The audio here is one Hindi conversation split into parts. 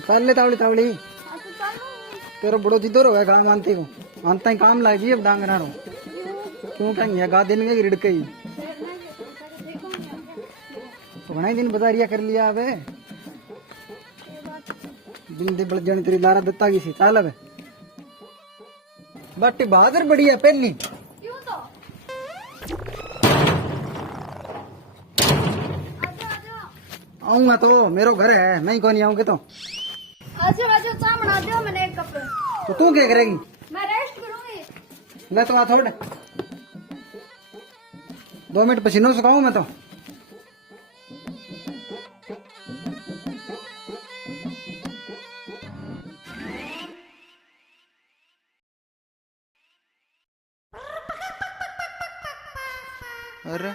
तो कर ले तावली तावली। तेरा बड़ो जिधर हो गया गाँव मानते को मानता ही काम लाग जी अब डांगना रो क्यों कहीं गा दिन में रिड़क ही तो घना ही दिन बजारिया कर लिया अब दिन दे बल जानी तेरी लारा दत्ता की सी चाल अब बट बहादुर बढ़िया पहली आऊंगा तो मेरो घर है मैं ही कौन नहीं आऊंगे तो अच्छा बाजू चाय बना दो मैंने एक कप तो तू क्या करेगी मैं रेस्ट करूंगी ले तो आ थोड़े 2 मिनट पसीनों सुखाऊं मैं तो अरे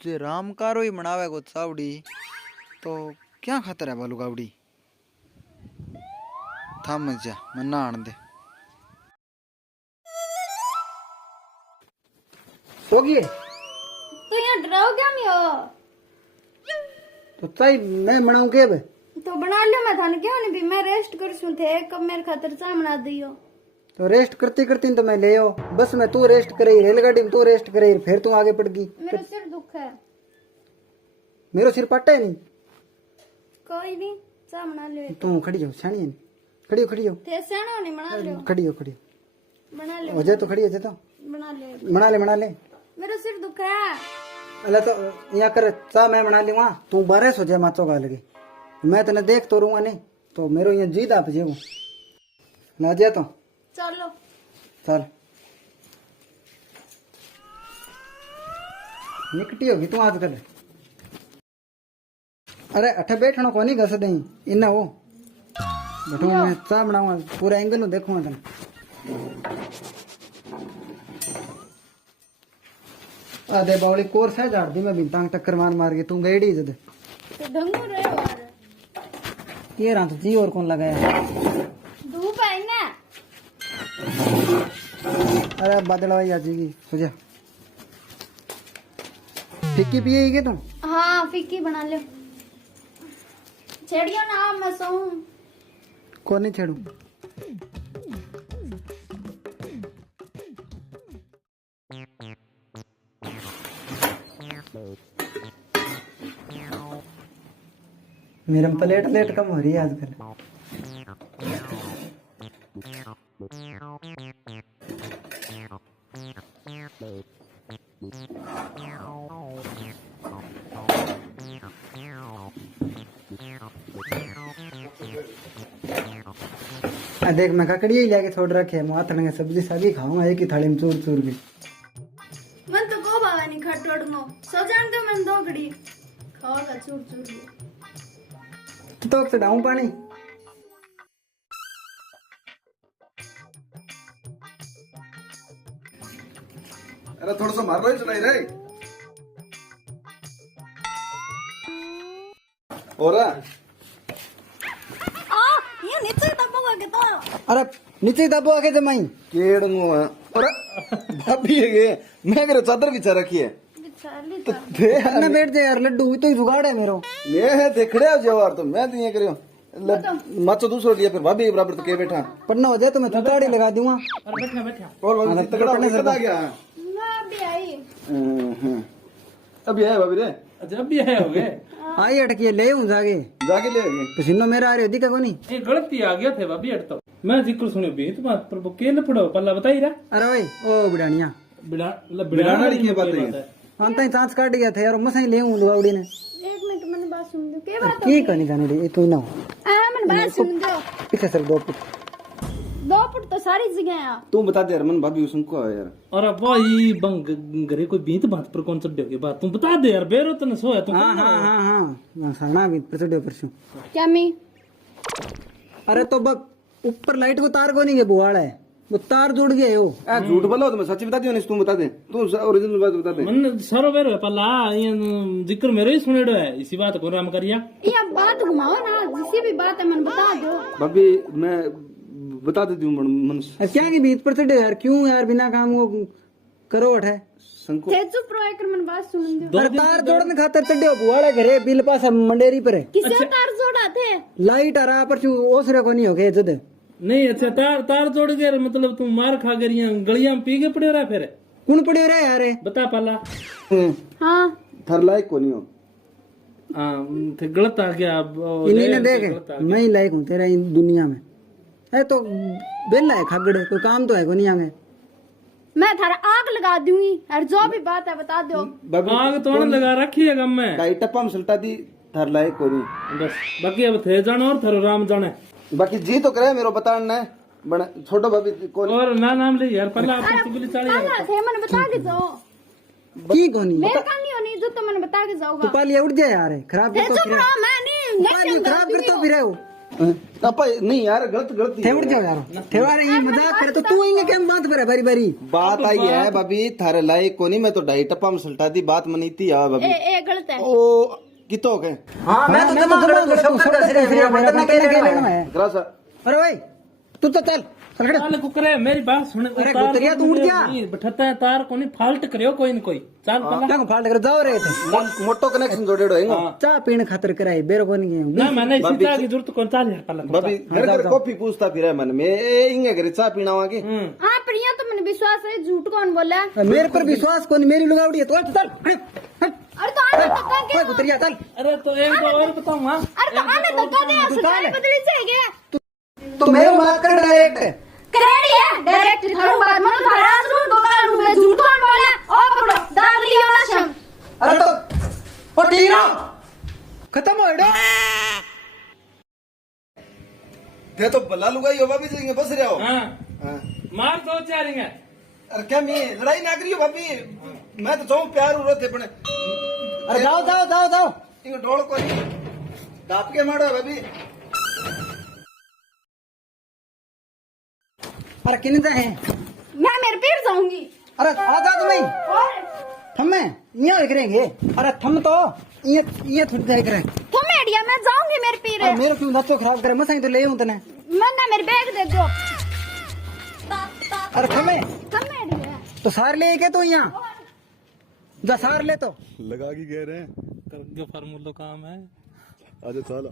जे राम कारो ही मनावे को चावड़ी तो क्या खतर है बालू गावड़ी थम जा मैं ना आन दे सो गई तो यहाँ डराओ क्या नहीं हो तो चाय मैं बनाऊं के अब तो बना लो मैं थाने क्यों नहीं भी मैं रेस्ट कर सू थे एक कप मेरे खातर चाय बना दियो तो रेस्ट करते करते तो मैं ले आओ बस में तू रेस्ट करे रेलगाड़ी में तू रेस्ट करे फिर तू आगे पड़ गई मेरा सिर दुख है मेरो सिर पट्टा है नहीं कोई नहीं चाय बना लो तू खड़ी हो छानी है खड़ी हो थे सेनो नहीं बना लो खड़ी हो बना लो हो जाए तो खड़ी हो जाए तो बना ले मेरा सिर दुख है अल्लाह तो यहाँ कर चा मैं बना लूंगा तू बारह सो जाए माचो गा लगे मैं तने देख तो रहूंगा नहीं तो मेरो यहाँ जीत आप जेबू ना जा तो चलो चल निकटी होगी तू आजकल अरे अठे बैठना को नहीं घस दई इन्ना वो बैठो मैं चा बनाऊंगा पूरा एंगल में देखूंगा तने आधे बावली कोर्स है झाड़ दी मैं बिंतांग टक्कर मार के तू गईडी जद तो ढंगू रहे यार ये रहा तो जी और कौन लगाया धूप है ना अरे बादल भाई आ जाएगी सोचा फिक्की पिएगी तुम हाँ फिक्की बना लो छेड़ियो ना मैं सोऊं कौन नहीं छेड़ू मेरे में प्लेट लेट कम हो रही है आजकल देख मैं ककड़ी ही लेके छोड़ रखे है माथन सब्जी सभी खाऊंगा एक ही थाली में चूर चूर के मन तो को बाबा नहीं खटोड़नो सो जान दो मन दो घड़ी खाओगा चूर चूर तो चढ़ाऊं पानी अरे थोड़ा सा मार लो चलाई रे और ये नीचे दबोगा के तो अरे नीचे दबो आके जमाई केड़ंगो अरे भाभी है मैं करे चादर बिछा रखी है बिचारी तो थे अन्ना बैठ जा यार लड्डू तो ही जुगाड़ है मेरो मैं है देखड़े हो जवार तो मैं तो ये करियो माचो दूसरो लिया फिर भाभी बराबर तो के बैठा पन्ना हो जाए तो मैं तुताड़ी लगा दूंगा और भाभी तगड़ा होकर आ गया मैं भी आई अभी आया भाभी रे अच्छा अभी आए हो गए आई अटकी ले हूं जाके ले गए पसीनो मेरा आ रही दिखा को नहीं ये गलती आ गया थे भाभी हट तो मैं जिक्र सुने भी तुम पर के न पड़ो पल्ला बताई रहा अरे भाई ओ बिडानिया बिड़ाना की बात है अंत ही सांस काट गया था यार मसाई ले हूं लुगावड़ी ने एक मिनट मैंने बात सुन दो के बात की कहनी जाने दी तू ना मैंने बात सुन दो पीछे सर 2 फुट 2 फुट तो सारी जगह है तू बता दे रमन भाभी उसको यार और भाई बंग घरे कोई बीत बात पर कौन चढ़ के बात तुम बता दे यार बेरो तो न सोया तुम हां साना भी प्रचुड़ परसों क्या मी अरे तो बक ऊपर लाइट को तार को नहीं है बुआड़ है वो तार जुड़ गए हो झूठ बोलो तो मैं सच बता दियो नहीं तू बता दे तू ओरिजिनल बात बता दे मन सरो बेरो है पल्ला ये जिक्र मेरो ही सुनेड़ो है इसी बात को राम करिया ये बात घुमाओ ना जिसी भी बात है मन बता दो भाभी मैं बता देती हूँ मन क्या की बीत पर चढ़े यार क्यों यार बिना काम वो करोड़ है शंकु थे चुप रहो एक मन बात सुन दो अरे तार जोड़ने खातर चढ़ो बुआड़े घरे बिल पास मंडेरी पर है। किसे तार जोड़ा थे लाइट आ रहा पर चू ओसरे को नहीं हो गए जद नहीं अच्छा तार तार जोड़ गया मतलब तू मार खा गई गलियां में पी के पड़े रहा फिर कौन पड़े रहे यार बता पाला हाँ थर लायक को नहीं हो हाँ थे गलत आ गया इन्हीं ने देख मैं ही लायक हूँ तेरा इन दुनिया में है तो बेला है खागड़े कोई काम तो है को नहीं आगे मैं थारा आग लगा दूंगी और जो भी बात है बता दो आग तो लगा रखी है गम में डाई टप्पा में सल्टा दी थर लायक को नहीं बस बाकी अब थे जाना और थारो राम जाने बाकी जी तो करे मेरो बताना है बड़ा छोटो भाभी को और ना नाम ले यार पहला आप सिविल चाली काला थे मन बता के जाओ की कोनी मेरे का नहीं होनी जो तो मन बता के जाओगा तू पाली उठ जाए यार खराब थे कर तो चुप फिर रहो मैं नहीं पाली खराब कर तो फिर हो अपा नहीं यार गलत गलत थे उठ जाओ यार थे यार ये मजाक करे तो तू इंगे केम बात करे बारी बारी बात आई है भाभी थारे लायक को नहीं मैं तो डाई टप्पा में सल्टा दी बात मनी थी यार भाभी ए गलत है ओ कितो के हां मैं तो दिमाग लगा सब कर सिरे फिर मैं तो कहने के में जरा सा अरे भाई तू तो चल चल खड़े चल कुकरे मेरी बात सुन अरे गुतरिया तू उठ जा बैठता है तार को नहीं फाल्ट करियो कोई न कोई चल पहला क्या फाल्ट कर जाओ रे थे मोटो कनेक्शन जोड़ेड़ो है चाय पीने खातिर कराई बेरो को नहीं ना मैंने सीता की जरूरत कौन चाल यार पहला भाभी घर घर कॉफी पूछता फिर मन में इंगे घर चाय पीना वाके हाँ प्रिया तो मैंने विश्वास है झूठ कौन बोला मेरे पर विश्वास को नहीं मेरी लुगावड़ी है तो चल अरे तो आने धक्का के गुतरिया चल अरे तो एक दो और बताऊं हां अरे तो आने धक्का दे सच्चाई बदली चाहिए तो मेरे बात कर डायरेक्ट करेड़ी है डायरेक्ट थारू बात मन थारा सुन गोगाल में झूठ कौन बोला ओ पकड़ो दाग लियो ना शम अरे तो ओ ठीक ना खत्म हो गया थे तो भला लुगाई हो भाभी जी बस रहे हो हां मार दो चार इंगे अरे क्या मैं लड़ाई ना करियो भाभी मैं तो चाहूं प्यार हो थे पण अरे जाओ जाओ जाओ जाओ इंगे ढोल को नहीं दाप के मारो भाभी अरे किन जाए मैं मेरे पेट जाऊंगी अरे आ जा तुम्हें और थम्मे यहाँ लिख रहेंगे अरे थम तो ये थोड़ी जाए करे तुम मेडिया मैं जाऊंगी मेरे पीर अरे मेरे क्यों दांतों खराब करे मैं तो ले हूं तने मैं ना मेरे बैग दे दो अरे थम्मे तुम मेडिया तो सार ले के तो यहाँ जा सार ले तो लगा के कह रहे हैं कर फार्मूला काम है आजा साला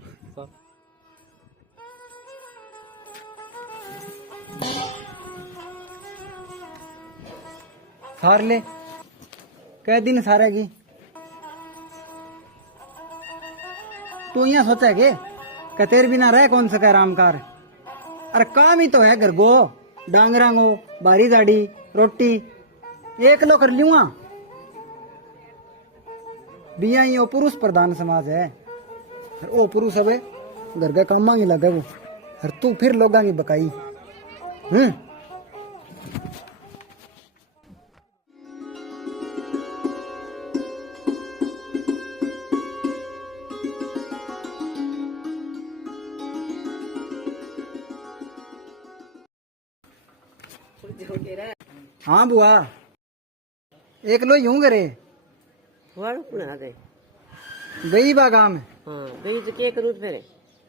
सार ले कह दिन सारेगी तू यहाँ सोचा है कि तेरे बिना रह कौन सका रामकार अरे काम ही तो है घर गो डांगरांगो बारी दाड़ी रोटी एक लो कर लूंगा बिया ही वो पुरुष प्रधान समाज है ओ पुरुष अब घर का काम मांगी लगा वो और तू फिर लोगा की बकाई हाँ बुआ एक लो यूं करे वाळू दे गई बागा में हाँ गई तो के करूँ फिर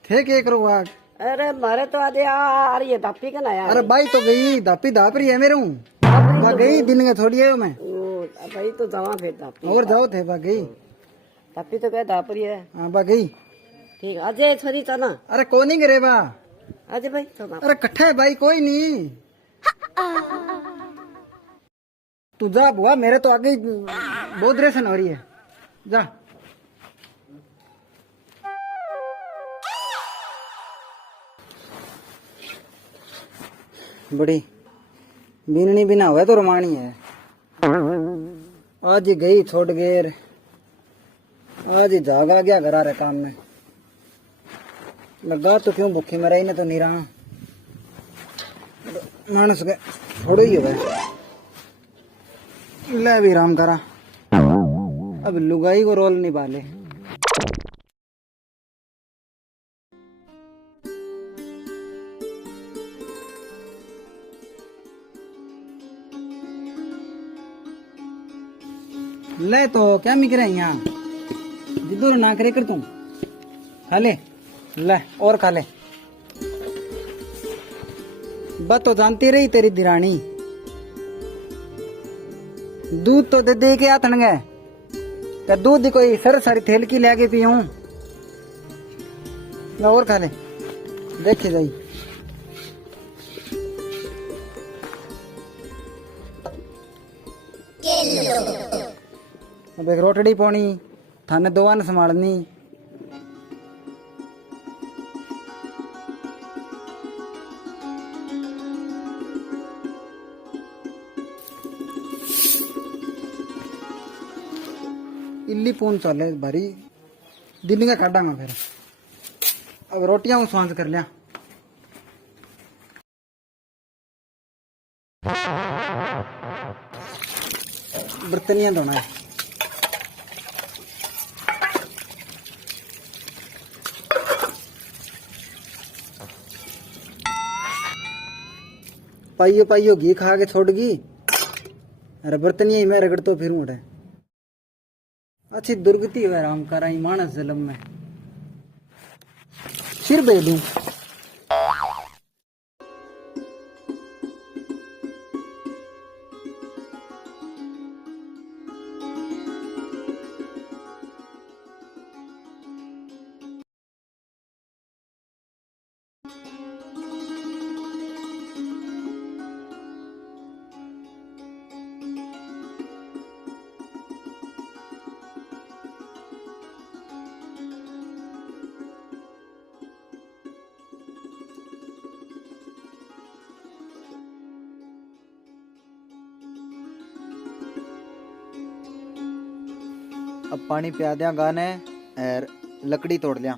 थे के करो आज अरे मारे तो आधे आ रही है दापी का ना यार अरे भाई तो गई दापी दाप रही है मेरे हूँ बा गई दिन में थोड़ी है मैं भाई तो जावा फिर दापी और जाओ थे बा गई दापी तो क्या दाप रही है हाँ बा गई ठीक अजय छोरी चला अरे कौन नहीं करे बा अजय भाई चला अरे कट्ठा है भाई कोई नहीं तू जा बुआ मेरे तो आगे बहुत रेसन हो रही है जा बड़ी बीननी बिना हुआ तो रोमानी है आज ही गई छोड़ गेर आज ही जागा गया घर आ रहे काम में लगा तो क्यों भूखी मराई ने तो नहीं रहा मानस के थोड़े ही हो गए ले भी राम करा अब लुगाई को रोल निभा ले ले तो क्या मिक रहे हैं यहाँ जिदो ना करे कर तुम खा ले और खा ले बात तो जानती रही तेरी दिरानी दूध तो दे के आतन गए क्या दूध दी कोई सर सारी थैल की लेके पीऊं या और खा ले देखे जाई अब एक रोटड़ी पानी थाने दोवान संभालनी इल्ली पून चले भारी दिन का काटांगा फिर अब रोटियां स्वांस कर लिया बर्तनियां धोना है पाइयो पाइयो घी खा के छोड़गी अरे बर्तनिया ही मैं रगड़ तो फिर उड़े अच्छी दुर्गति है राम कराई मानस जलम में सिर बे दूं अब पानी पिया दिया गाने और लकड़ी तोड़ लिया